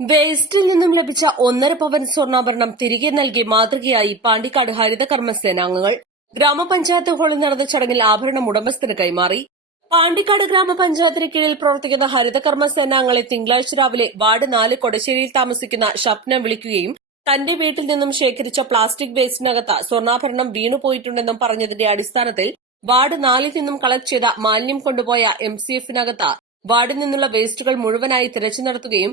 വേസ്റ്റിൽ നിന്നും ലഭിച്ച ഒന്നര പവൻ സ്വർണാഭരണം തിരികെ നൽകി മാതൃകയായി പാണ്ടിക്കാട് ഹരിത കർമ്മസേനാംഗങ്ങൾ ഗ്രാമപഞ്ചായത്ത് ഹാളിൽ നടന്ന ചടങ്ങിൽ ആഭരണം ഉടമസ്ഥന് കൈമാറി. പാണ്ടിക്കാട് ഗ്രാമപഞ്ചായത്തിന് കീഴിൽ പ്രവർത്തിക്കുന്ന ഹരിത കർമ്മസേനാംഗങ്ങളെ തിങ്കളാഴ്ച രാവിലെ വാർഡ് നാല് കൊടശ്ശേരിയിൽ താമസിക്കുന്ന ഷപ്ന വിളിക്കുകയും തന്റെ വീട്ടിൽ നിന്നും ശേഖരിച്ച പ്ലാസ്റ്റിക് വേസ്റ്റിനകത്ത് സ്വർണാഭരണം വീണുപോയിട്ടുണ്ടെന്നും പറഞ്ഞതിന്റെ അടിസ്ഥാനത്തിൽ വാർഡ് നാലിൽ നിന്നും കളക്ട് ചെയ്ത മാലിന്യം കൊണ്ടുപോയ എം സി എഫിനകത്ത് വാർഡിൽ നിന്നുള്ള വേസ്റ്റുകൾ മുഴുവനായി തിരച്ചു നടത്തുകയും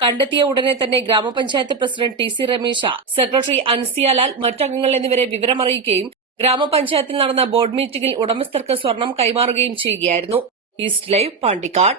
കണ്ടെത്തിയ ഉടനെ തന്നെ ഗ്രാമപഞ്ചായത്ത് president T C Ramesh secretary Ansiyalal മറ്റംഗങ്ങൾ എന്നിവരെ വിവരമറിയിക്കുകയും ഗ്രാമപഞ്ചായത്തിൽ നടന്ന ബോർഡ് മീറ്റിംഗിൽ ഉടമസ്ഥർക്ക് സ്വർണം കൈമാറുകയും ചെയ്യുകയായിരുന്നു. East live Pandikkad.